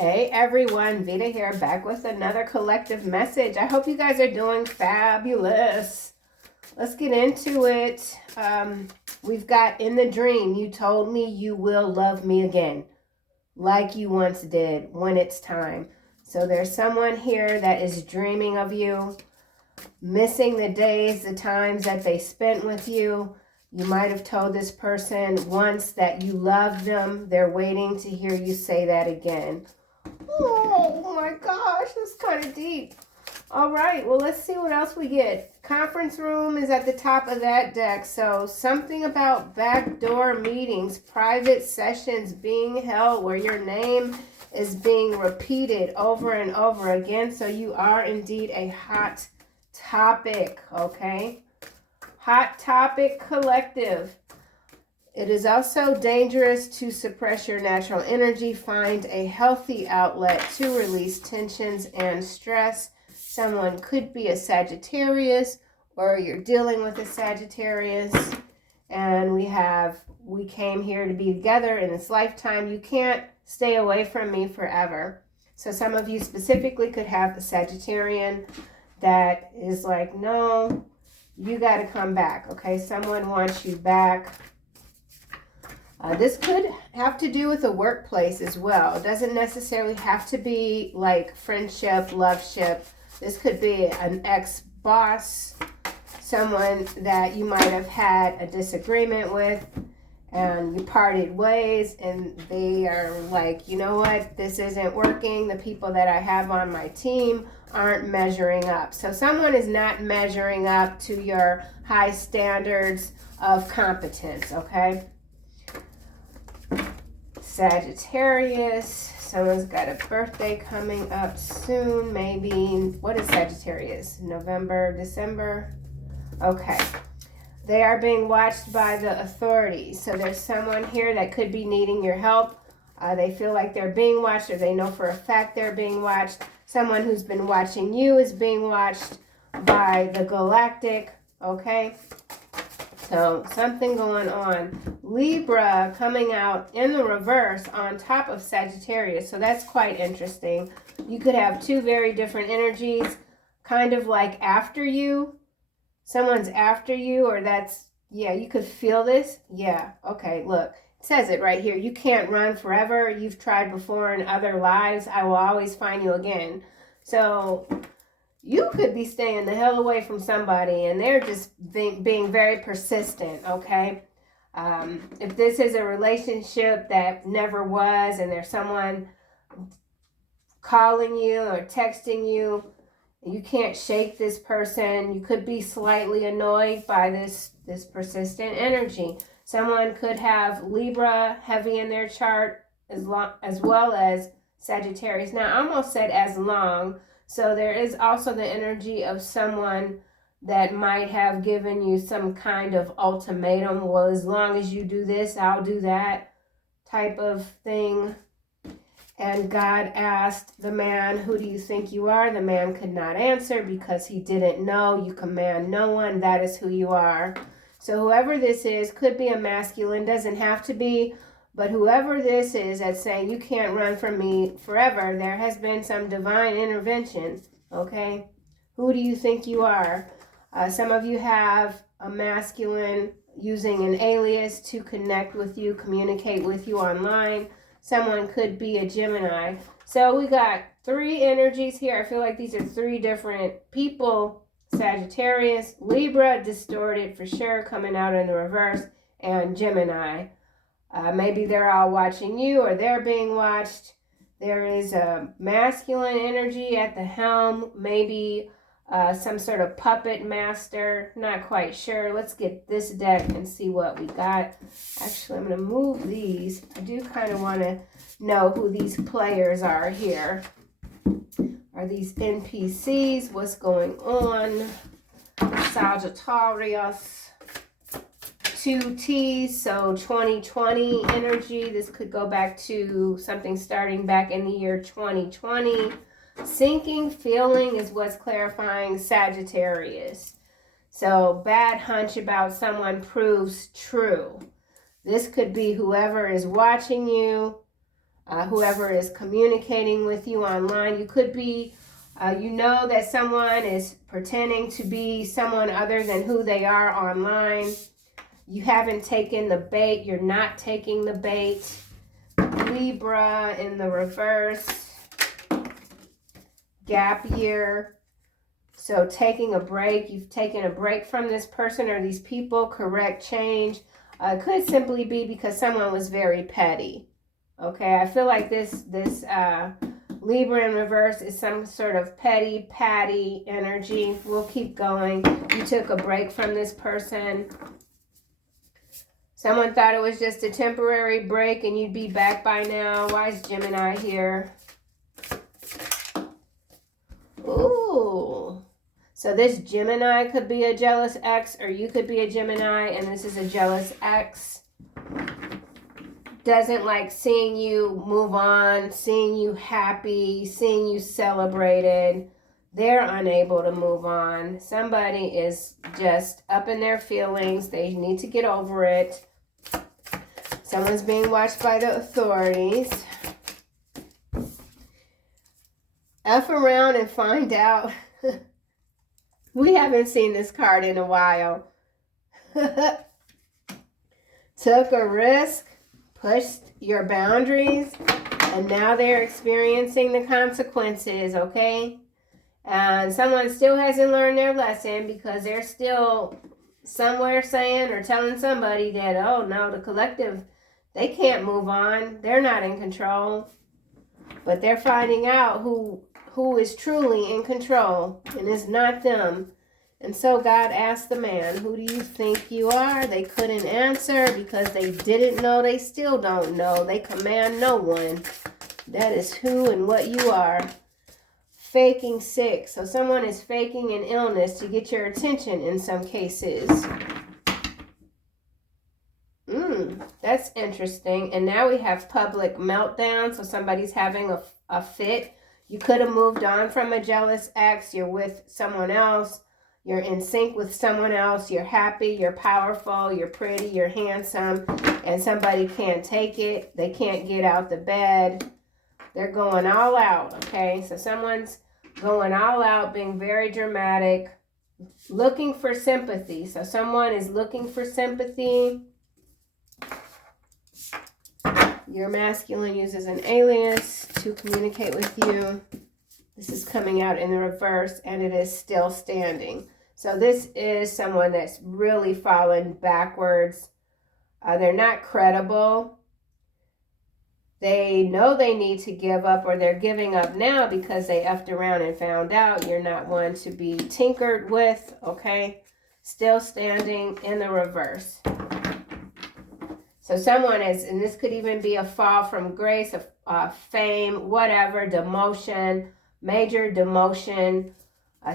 Hey everyone, Veda here, back with another collective message. I hope you guys are doing fabulous. Let's get into it. We've got in the dream, you told me you will love me again, like you once did, when it's time. So there's someone here that is dreaming of you, missing the days, the times that they spent with you. You might have told this person once that you loved them. They're waiting to hear you say that again. Oh my gosh, that's kind of deep. All right, well, let's see what else we get. Conference room is at the top of that deck. So something about backdoor meetings, private sessions being held where your name is being repeated over and over again. So you are indeed a hot topic, okay? Hot topic collective. It is also dangerous to suppress your natural energy. Find a healthy outlet to release tensions and stress. Someone could be a Sagittarius, or you're dealing with a Sagittarius. And we came here to be together in this lifetime. You can't stay away from me forever. So some of you specifically could have a Sagittarian that is like, no, you got to come back, okay? Someone wants you back. This could have to do with a workplace as well. It doesn't necessarily have to be like friendship, loveship. This could be an ex-boss, someone that you might have had a disagreement with and you parted ways and they are like, you know what, this isn't working. The people that I have on my team aren't measuring up. So someone is not measuring up to your high standards of competence, okay? Sagittarius, someone's got a birthday coming up soon, maybe. What is Sagittarius? November, December? Okay. They are being watched by the authorities. So there's someone here that could be needing your help. They feel like they're being watched, or they know for a fact they're being watched. Someone who's been watching you is being watched by the galactic, okay? So something going on. Libra coming out in the reverse on top of Sagittarius. So that's quite interesting. You could have two very different energies, kind of like after you. Someone's after you, or that's, yeah, you could feel this. Yeah, okay, look. It says it right here. You can't run forever. You've tried before in other lives. I will always find you again. So you could be staying the hell away from somebody and they're just being very persistent, okay? If this is a relationship that never was and there's someone calling you or texting you, you can't shake this person. You could be slightly annoyed by this persistent energy. Someone could have Libra heavy in their chart as well as Sagittarius. Now, I almost said as long. So there is also the energy of someone that might have given you some kind of ultimatum. Well, as long as you do this, I'll do that type of thing. And God asked the man, who do you think you are? The man could not answer because he didn't know. You command no one. That is who you are. So whoever this is could be a masculine, doesn't have to be. But whoever this is that's saying you can't run from me forever, there has been some divine intervention, okay? Who do you think you are? Some of you have a masculine using an alias to connect with you, communicate with you online. Someone could be a Gemini. So we got three energies here. I feel like these are three different people. Sagittarius, Libra, distorted for sure, coming out in the reverse, and Gemini. Maybe they're all watching you or they're being watched. There is a masculine energy at the helm, maybe some sort of puppet master. Not quite sure. Let's get this deck and see what we got. Actually, I'm going to move these. I do kind of want to know who these players are here. Are these NPCs? What's going on? Sagittarius. 2 T's, so 2020 energy. This could go back to something starting back in the year 2020. Sinking feeling is what's clarifying Sagittarius. So bad hunch about someone proves true. This could be whoever is watching you. whoever is communicating with you online. You could be, you know that someone is pretending to be someone other than who they are online. You haven't taken the bait. You're not taking the bait. Libra in the reverse. Gap year. So taking a break. You've taken a break from this person or these people. Correct change. It could simply be because someone was very petty. Okay, I feel like this Libra in reverse is some sort of petty, patty energy. We'll keep going. You took a break from this person. Someone thought it was just a temporary break and you'd be back by now. Why is Gemini here? Ooh. So this Gemini could be a jealous ex, or you could be a Gemini and this is a jealous ex. Doesn't like seeing you move on, seeing you happy, seeing you celebrated. They're unable to move on. Somebody is just up in their feelings. They need to get over it. Someone's being watched by the authorities. F around and find out. We haven't seen this card in a while. Took a risk. Pushed your boundaries, and now they're experiencing the consequences, okay? And someone still hasn't learned their lesson because they're still somewhere saying or telling somebody that, oh no, the collective, they can't move on. They're not in control. But they're finding out who is truly in control, and it's not them. And so God asked the man, who do you think you are? They couldn't answer because they didn't know. They still don't know. They command no one. That is who and what you are. Faking sick. So someone is faking an illness to get your attention in some cases. That's interesting. And now we have public meltdown. So somebody's having a fit. You could have moved on from a jealous ex. You're with someone else. You're in sync with someone else. You're happy. You're powerful. You're pretty. You're handsome. And somebody can't take it. They can't get out the bed. They're going all out, okay? So someone's going all out, being very dramatic, looking for sympathy. So someone is looking for sympathy. Your masculine uses an alias to communicate with you. This is coming out in the reverse, and it is still standing. So this is someone that's really fallen backwards. They're not credible. They know they need to give up, or they're giving up now because they effed around and found out you're not one to be tinkered with, okay? Still standing in the reverse. So someone is, and this could even be a fall from grace, a fame, whatever, demotion, major demotion.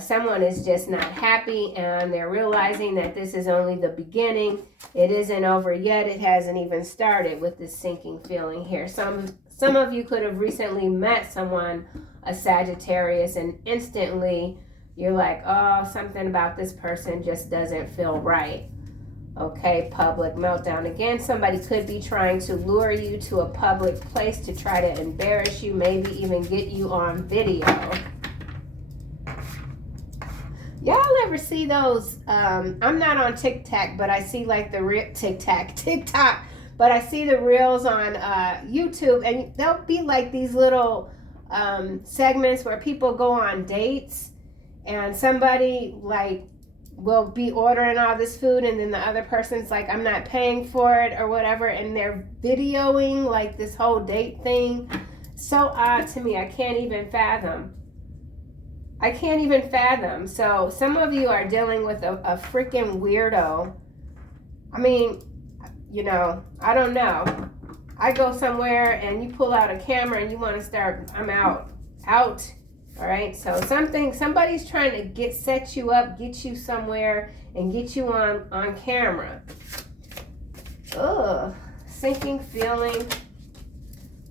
Someone is just not happy, and they're realizing that this is only the beginning. It isn't over yet. It hasn't even started with this sinking feeling here. Some of you could have recently met someone, a Sagittarius, and instantly you're like, oh, something about this person just doesn't feel right. Okay, public meltdown. Again, somebody could be trying to lure you to a public place to try to embarrass you, maybe even get you on video. Y'all ever see those? I'm not on TikTok, but I see like the TikTok, but I see the reels on YouTube, and they'll be like these little segments where people go on dates, and somebody like will be ordering all this food, and then the other person's like, I'm not paying for it or whatever, and they're videoing like this whole date thing. So odd to me. I can't even fathom. So some of you are dealing with a freaking weirdo. I mean, you know, I don't know. I go somewhere and you pull out a camera and you want to start, I'm out. All right. So somebody's trying to set you up, get you somewhere, and get you on camera. Ugh. Sinking feeling.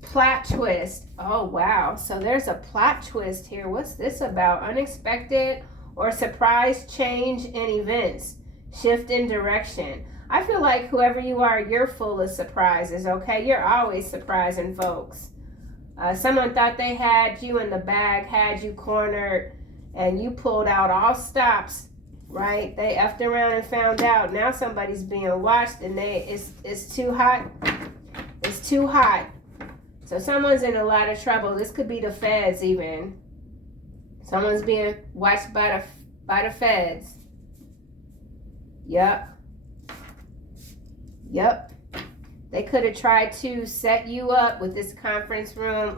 Plot twist. Oh, wow. So there's a plot twist here. What's this about? Unexpected or surprise change in events. Shift in direction. I feel like whoever you are, you're full of surprises, okay? You're always surprising folks. Someone thought they had you in the bag, had you cornered, and you pulled out all stops, right? They effed around and found out. Now somebody's being watched, and it's too hot. It's too hot. So someone's in a lot of trouble. This could be the feds even. Someone's being watched by the feds. Yep. They could have tried to set you up with this conference room.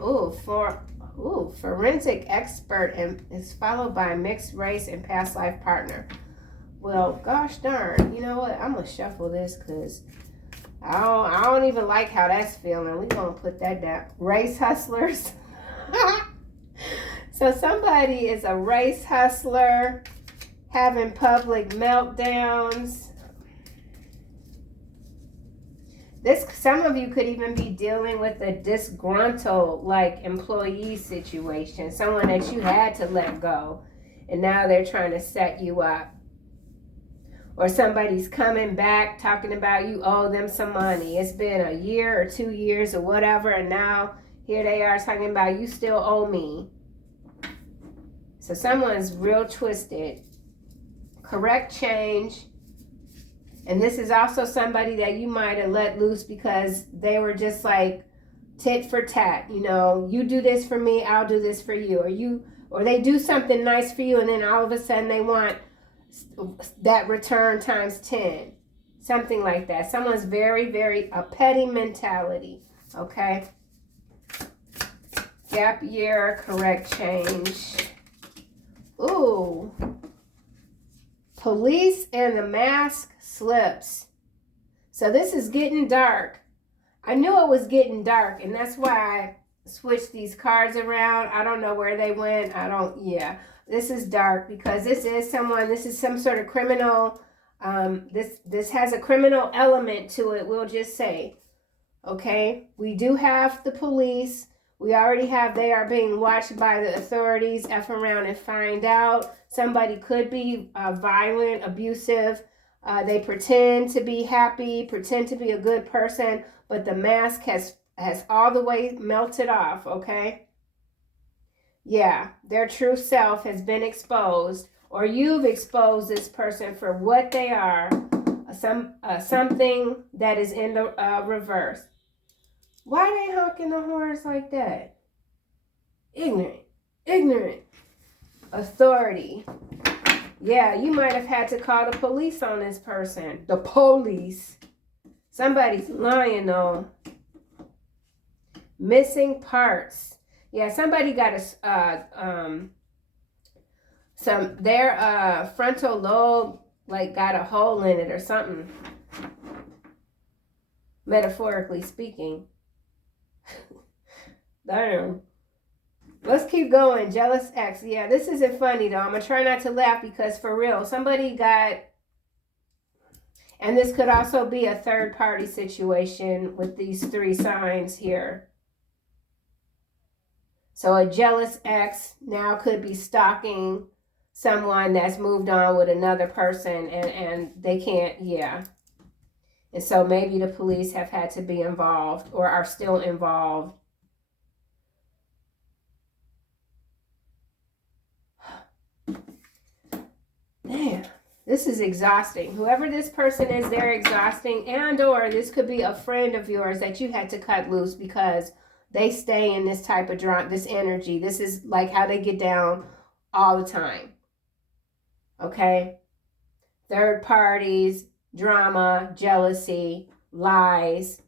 Forensic expert, and is followed by mixed race and past life partner. Well, gosh darn. You know what? I'm gonna shuffle this because I don't even like how that's feeling. We're gonna put that down. Race hustlers. So somebody is a race hustler, having public meltdowns. Some of you could even be dealing with a disgruntled employee situation, someone that you had to let go, and now they're trying to set you up. Or somebody's coming back talking about you owe them some money. It's been a year or 2 years or whatever, and now here they are talking about you still owe me. So someone's real twisted. Correct change. And this is also somebody that you might have let loose because they were just like tit for tat. You know, you do this for me, I'll do this for you. Or they do something nice for you, and then all of a sudden they want that return times 10. Something like that. Someone's very, very a petty mentality. Okay. Gap year, correct change. Ooh. Police and the mask slips. So this is getting dark. I knew it was getting dark, and that's why I switched these cards around. I don't know where they went. This is dark because this is some sort of criminal. This has a criminal element to it, we'll just say. Okay, we do have the police. We already have, they are being watched by the authorities, F around and find out. Somebody could be violent, abusive. They pretend to be happy, pretend to be a good person, but the mask has all the way melted off, okay? Yeah, their true self has been exposed, or you've exposed this person for what they are, something that is in the reverse. Why they honking the horns like that? Ignorant. Authority. Yeah, you might have had to call the police on this person. The police. Somebody's lying though. Missing parts. Yeah, somebody got their frontal lobe got a hole in it or something. Metaphorically speaking. Damn. Let's keep going. Jealous ex. Yeah, this isn't funny though. I'm going to try not to laugh because for real, somebody got, and this could also be a third party situation with these 3 signs here. So a jealous ex now could be stalking someone that's moved on with another person and they can't, And so maybe the police have had to be involved or are still involved. Man, this is exhausting. Whoever this person is, they're exhausting. And or this could be a friend of yours that you had to cut loose because they stay in this type of drama, this energy. This is like how they get down all the time. Okay? Third parties, drama, jealousy, lies,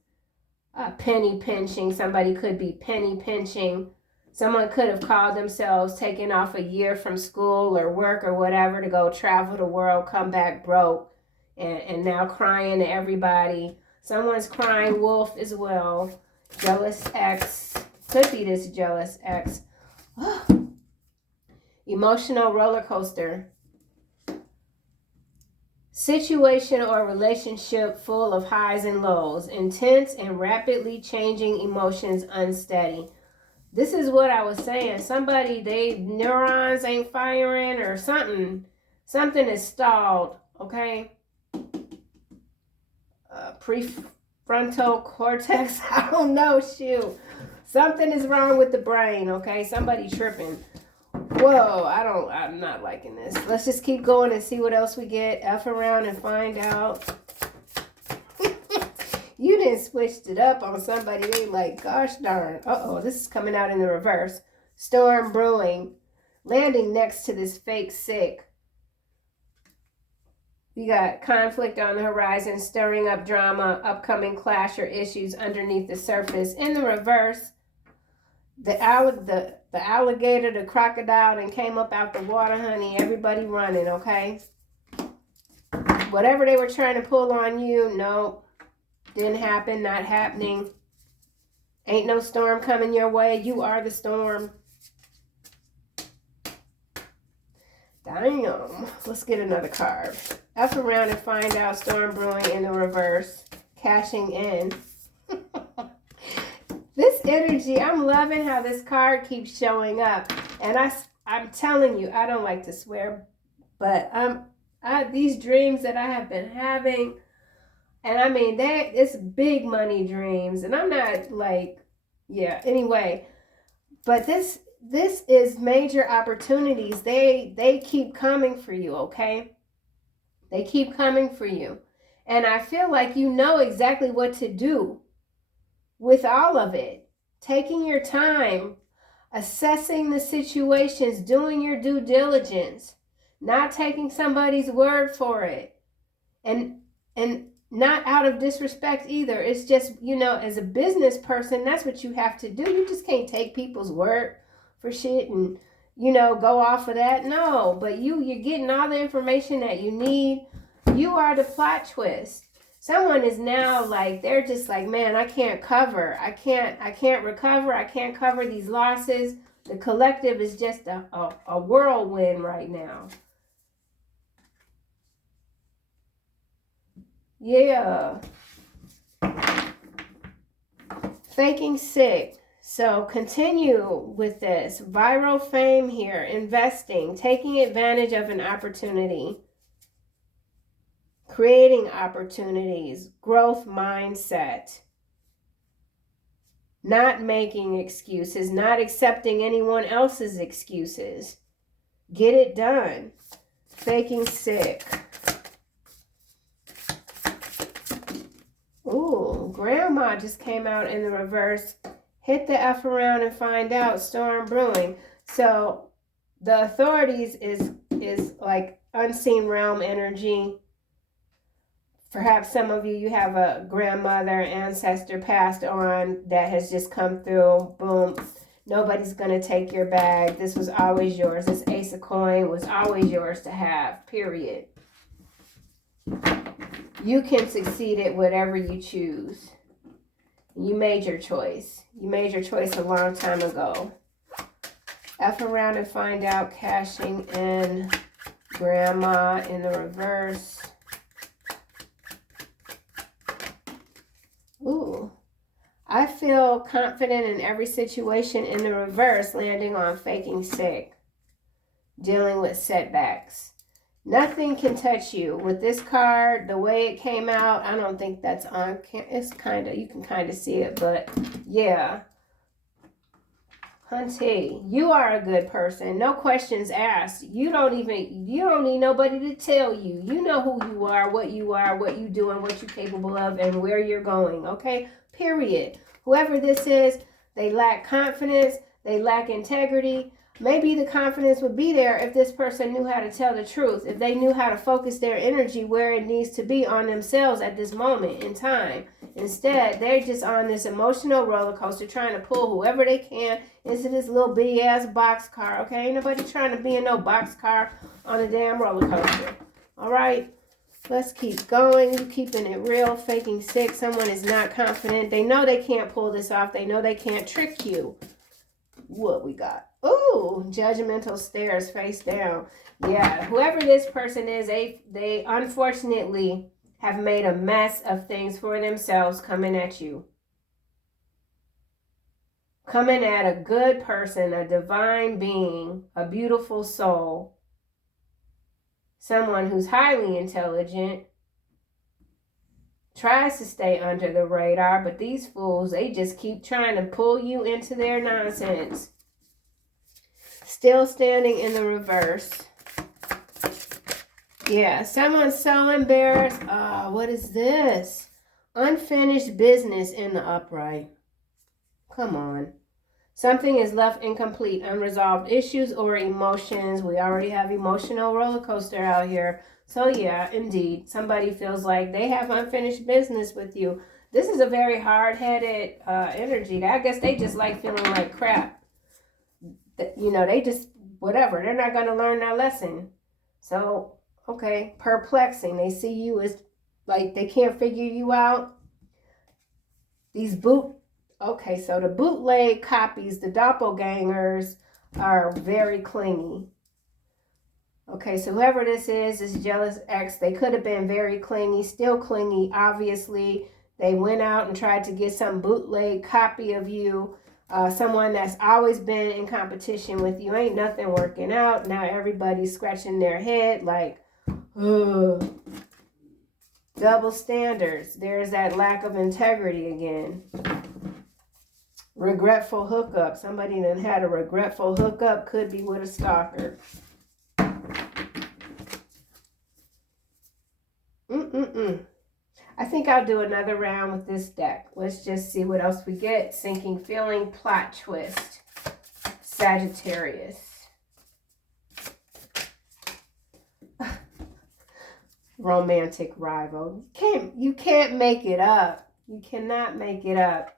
penny pinching. Somebody could be penny pinching. Someone could have called themselves taking off a year from school or work or whatever to go travel the world, come back broke, and now crying to everybody. Someone's crying wolf as well. Jealous ex. Could be this jealous ex. Emotional roller coaster. Situation or relationship full of highs and lows. Intense and rapidly changing emotions, unsteady. This is what I was saying. Somebody, they neurons ain't firing or something. Something is stalled, okay? Prefrontal cortex, I don't know, shoot. Something is wrong with the brain, okay? Somebody tripping. Whoa, I'm not liking this. Let's just keep going and see what else we get. F around and find out. You didn't switched it up on somebody. They like, gosh darn. Uh-oh, this is coming out in the reverse. Storm brewing. Landing next to this fake sick. You got conflict on the horizon, stirring up drama, upcoming clash or issues underneath the surface. In the reverse, the alligator, the crocodile, and came up out the water, honey. Everybody running, okay? Whatever they were trying to pull on you, no, didn't happen, not happening. Ain't no storm coming your way. You are the storm. Damn. Let's get another card. F around and find out. Storm brewing in the reverse. Cashing in. This energy, I'm loving how this card keeps showing up. And I'm telling you, I don't like to swear, but these dreams that I have been having, and I mean, it's big money dreams. And I'm not like, yeah, anyway. But this is major opportunities. They keep coming for you, okay? They keep coming for you. And I feel like you know exactly what to do with all of it. Taking your time, assessing the situations, doing your due diligence, not taking somebody's word for it. And not out of disrespect either. It's just, you know, as a business person, that's what you have to do. You just can't take people's word for shit and, you know, go off of that. No, but you're getting all the information that you need. You are the plot twist. Someone is now like, they're just like, man, I can't recover. I can't cover these losses. The collective is just a whirlwind right now. Yeah. Faking sick. So continue with this. Viral fame here. Investing. Taking advantage of an opportunity. Creating opportunities. Growth mindset. Not making excuses. Not accepting anyone else's excuses. Get it done. Faking sick. Ooh, grandma just came out in the reverse. Hit the F around and find out. Storm brewing. So the authorities is like unseen realm energy. Perhaps some of you have a grandmother, ancestor passed on that has just come through. Boom. Nobody's going to take your bag. This was always yours. This ace of coin was always yours to have. Period. You can succeed at whatever you choose. You made your choice. You made your choice a long time ago. F around and find out. Cashing in. Grandma in the reverse. Ooh. I feel confident in every situation in the reverse. Landing on faking sick. Dealing with setbacks. Nothing can touch you. With this card, the way it came out, I don't think that's on. It's kind of, you can kind of see it, but yeah. Hunty, you are a good person. No questions asked. You don't need nobody to tell you. You know who you are, what you do, and what you're capable of, and where you're going, okay? Period. Whoever this is, they lack confidence. They lack integrity. Maybe the confidence would be there if this person knew how to tell the truth, if they knew how to focus their energy where it needs to be on themselves at this moment in time. Instead, they're just on this emotional roller coaster trying to pull whoever they can into this little bitty ass box car, okay? Ain't nobody trying to be in no box car on a damn roller coaster. All right? Let's keep going. You keeping it real, faking sick. Someone is not confident. They know they can't pull this off. They know they can't trick you. What we got? Ooh, judgmental stares face down. Yeah, whoever this person is, they unfortunately have made a mess of things for themselves coming at you. Coming at a good person, a divine being, a beautiful soul. Someone who's highly intelligent. tries to stay under the radar, but these fools, they just keep trying to pull you into their nonsense. Still standing in the reverse. Yeah, someone's so embarrassed. Oh, what is this? Unfinished business in the upright. Come on. Something is left incomplete, unresolved issues or emotions. We already have emotional roller coaster out here. So yeah, indeed, somebody feels like they have unfinished business with you. This is a very hard-headed energy. I guess they just like feeling like crap. You know, they just, whatever. They're not going to learn their lesson. So, okay, perplexing. They see you as like they can't figure you out. Okay, so the bootleg copies, the doppelgangers, are very clingy. Okay, so whoever this is jealous ex. They could have been very clingy, still clingy, obviously. They went out and tried to get some bootleg copy of you. Someone that's always been in competition with you. Ain't nothing working out. Now everybody's scratching their head like, ugh. Double standards. There's that lack of integrity again. Regretful hookup. Somebody that had a regretful hookup, could be with a stalker. I think I'll do another round with this deck. Let's just see what else we get. Sinking feeling, plot twist. Sagittarius. Romantic rival. You can't make it up. You cannot make it up.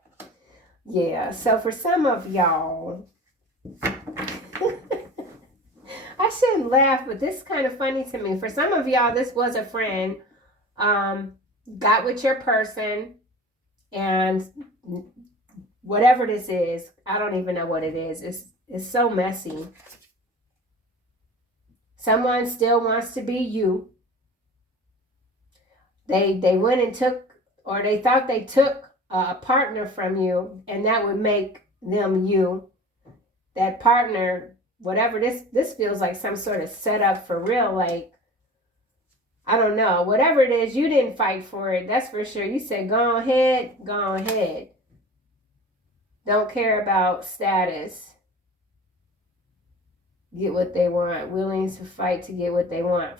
Yeah, so for some of y'all, I shouldn't laugh, but this is kind of funny to me. For some of y'all, this was a friend, got with your person, and whatever this is, I don't even know what it is. It's so messy. Someone still wants to be you. They went and took, or they thought they took a partner from you, and that would make them you. That partner, whatever this feels like some sort of setup for real, like, I don't know, whatever it is, you didn't fight for it, that's for sure. You said, go ahead. Don't care about status. Get what they want. Willing to fight to get what they want.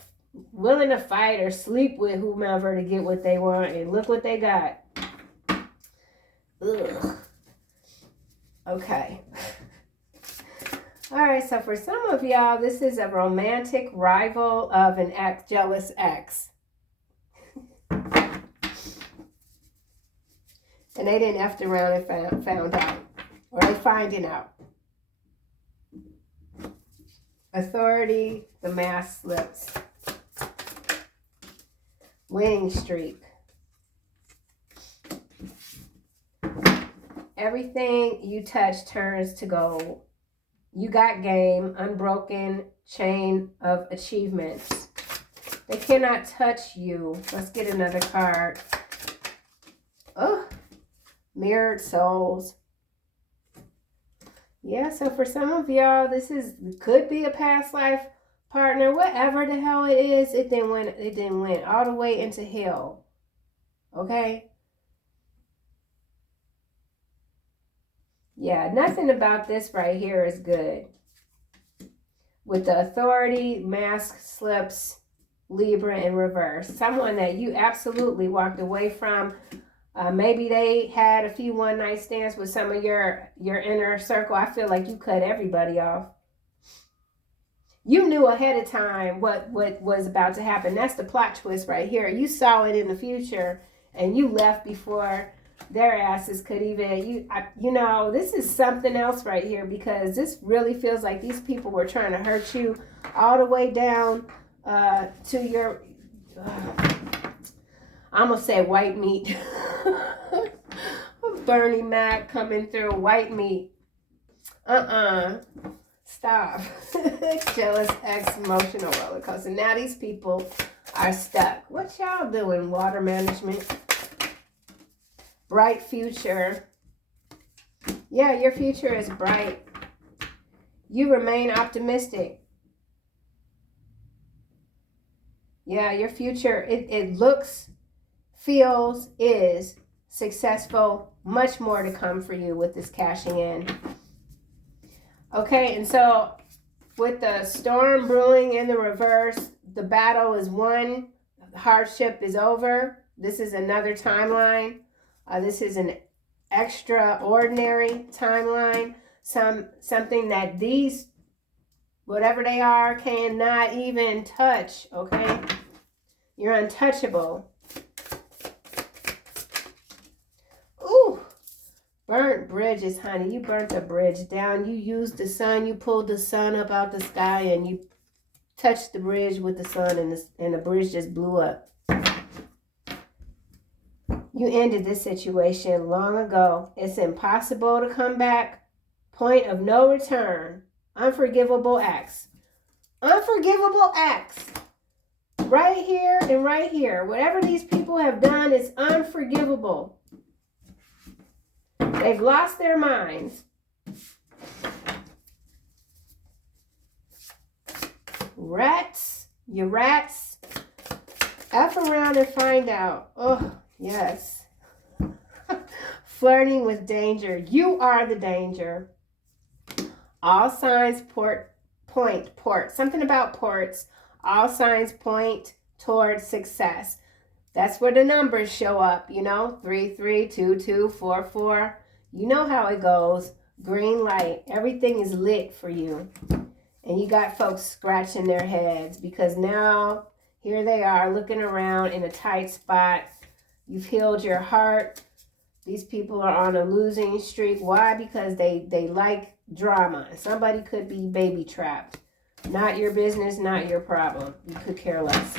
Willing to fight or sleep with whomever to get what they want, and look what they got. Ugh. Okay. All right, so for some of y'all, this is a romantic rival of an jealous ex. And they didn't F around and found out. Or they finding out. Authority, the mask slips. Winning streak. Everything you touch turns to gold. You got game, unbroken chain of achievements. They cannot touch you. Let's get another card. Oh, mirrored souls. Yeah, so for some of y'all, could be a past life partner, whatever the hell it is. It didn't win all the way into hell. Okay? Yeah, nothing about this right here is good. With the authority, mask slips, Libra in reverse. Someone that you absolutely walked away from. Maybe they had a few one-night stands with some of your inner circle. I feel like you cut everybody off. You knew ahead of time what was about to happen. That's the plot twist right here. You saw it in the future, and you left before their asses could even, you know, this is something else right here, because this really feels like these people were trying to hurt you all the way down to your, I'm going to say white meat. Bernie Mac coming through, white meat. Stop. Jealous ex, emotional roller coaster. Now these people are stuck. What y'all doing? Water management. Bright future. Yeah, your future is bright. You remain optimistic. Yeah, your future, it looks, feels is successful. Much more to come for you with this cashing in. Okay, and so with the storm brewing in the reverse, the battle is won. Hardship is over. This is another timeline. This is an extraordinary timeline. Something that these, whatever they are, cannot even touch. Okay, you're untouchable. Ooh, burnt bridges, honey. You burnt the bridge down. You used the sun. You pulled the sun up out the sky, and you touched the bridge with the sun, and the bridge just blew up. You ended this situation long ago. It's impossible to come back. Point of no return. Unforgivable acts. Unforgivable acts. Right here and right here. Whatever these people have done is unforgivable. They've lost their minds. Rats. You rats. F around and find out. Oh, yes. Flirting with danger. You are the danger. All signs point. Something about ports. All signs point towards success. That's where the numbers show up, you know, 3, 3, 2, 2, 4, 4. You know how it goes. Green light. Everything is lit for you. And you got folks scratching their heads because now here they are looking around in a tight spot. You've healed your heart. These people are on a losing streak. Why? Because they like drama. Somebody could be baby trapped. Not your business, not your problem. You could care less.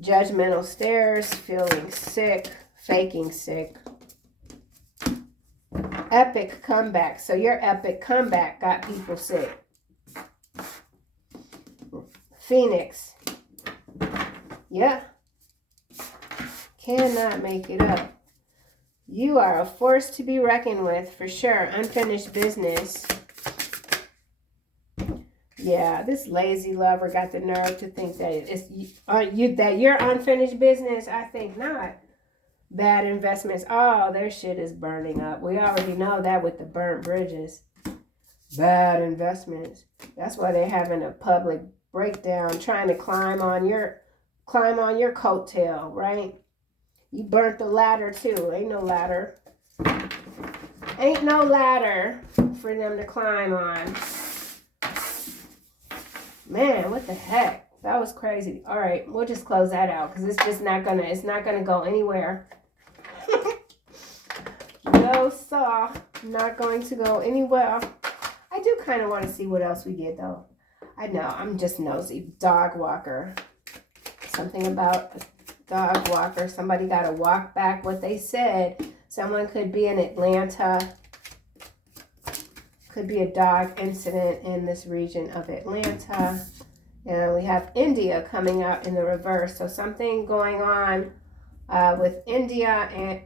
Judgmental stares, feeling sick, faking sick. Epic comeback. So your epic comeback got people sick. Phoenix. Yeah. Cannot make it up. You are a force to be reckoned with for sure. Unfinished business. Yeah, this lazy lover got the nerve to think that it's that you're unfinished business. I think not. Bad investments. Oh, their shit is burning up. We already know that with the burnt bridges. Bad investments. That's why they're having a public breakdown, trying to climb on your coattail, right? You burnt the ladder too. Ain't no ladder. Ain't no ladder for them to climb on. Man, what the heck? That was crazy. All right, we'll just close that out because it's just not gonna go anywhere. No, saw. Not going to go anywhere. I do kind of want to see what else we get though. I know, I'm just nosy. Dog walker. Something about a dog walker. Somebody got to walk back what they said. Someone could be in Atlanta. Could be a dog incident in this region of Atlanta. And we have India coming out in the reverse. So something going on with India and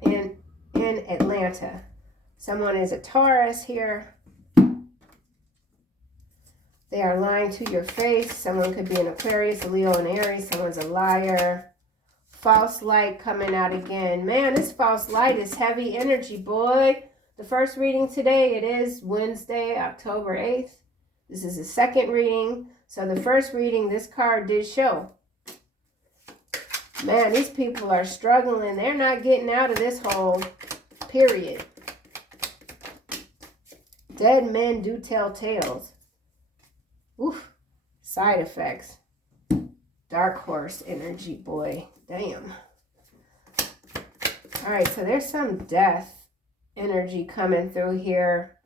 in Atlanta. Someone is a Taurus here. They are lying to your face. Someone could be an Aquarius, a Leo, and Aries. Someone's a liar. False light coming out again. Man, this false light is heavy energy, boy. The first reading today, it is Wednesday, October 8th. This is the second reading. So the first reading, this card did show. Man, these people are struggling. They're not getting out of this hole, period. Dead men do tell tales. Oof. Side effects. Dark horse energy, boy. Damn. All right, so there's some death energy coming through here,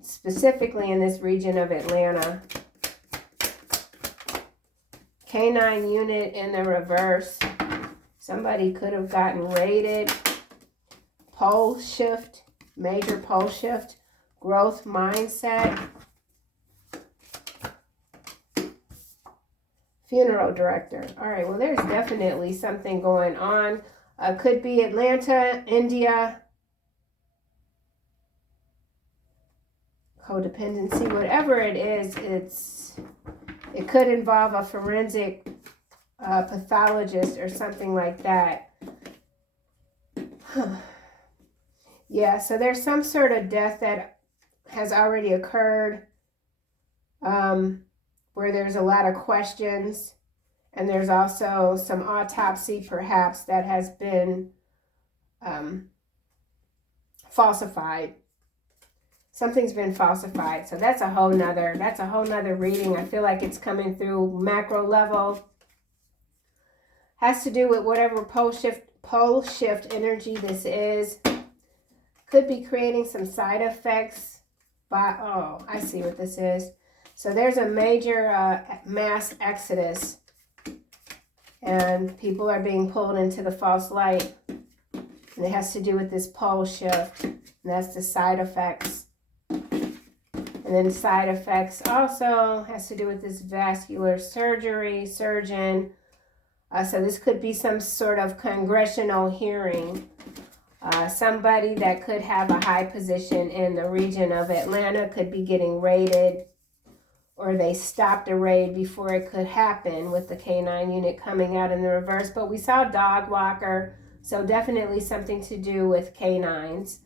specifically in this region of Atlanta. Canine unit in the reverse. Somebody could have gotten raided. Pole shift, major pole shift. Growth mindset. Funeral director. All right, well, there's definitely something going on. Could be Atlanta, India. Codependency, whatever it is, it could involve a forensic pathologist or something like that. Yeah, so there's some sort of death that has already occurred, where there's a lot of questions, and there's also some autopsy perhaps that has been falsified. Something's been falsified. So that's a whole nother reading. I feel like it's coming through macro level. Has to do with whatever pole shift energy this is. Could be creating some side effects. But oh, I see what this is. So there's a major mass exodus, and people are being pulled into the false light. And it has to do with this pole shift. And that's the side effects. And then side effects also has to do with this vascular surgeon. So this could be some sort of congressional hearing. Somebody that could have a high position in the region of Atlanta could be getting raided, or they stopped a raid before it could happen with the K9 unit coming out in the reverse. But we saw dog walker, so definitely something to do with K9s.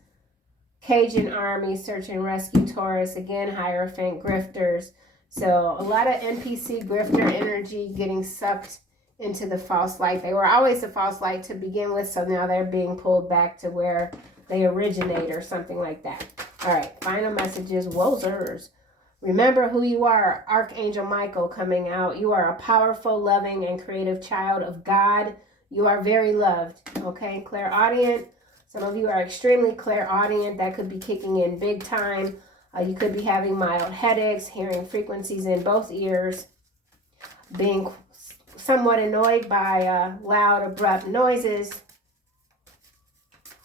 Cajun Army, Search and Rescue Taurus, again, Hierophant, grifters. So a lot of NPC grifter energy getting sucked into the false light. They were always the false light to begin with, so now they're being pulled back to where they originate or something like that. All right, final messages, wozers. Remember who you are, Archangel Michael coming out. You are a powerful, loving, and creative child of God. You are very loved, okay? Clairaudient. Some of you are extremely clairaudient. That could be kicking in big time. You could be having mild headaches, hearing frequencies in both ears, being somewhat annoyed by loud, abrupt noises.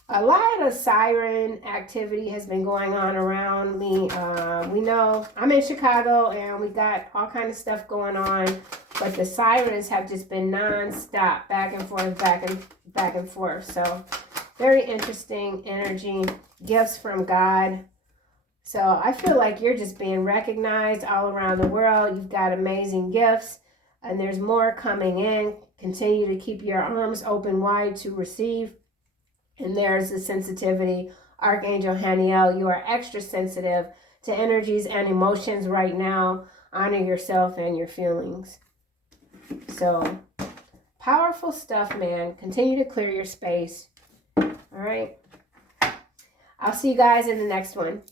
A lot of siren activity has been going on around me. We know I'm in Chicago and we got all kinds of stuff going on, but the sirens have just been non-stop, back and forth, back and forth. So very interesting energy, gifts from God. So I feel like you're just being recognized all around the world. You've got amazing gifts, and there's more coming in. Continue to keep your arms open wide to receive. And there's the sensitivity. Archangel Haniel, you are extra sensitive to energies and emotions right now. Honor yourself and your feelings. So, powerful stuff, man. Continue to clear your space. All right. I'll see you guys in the next one.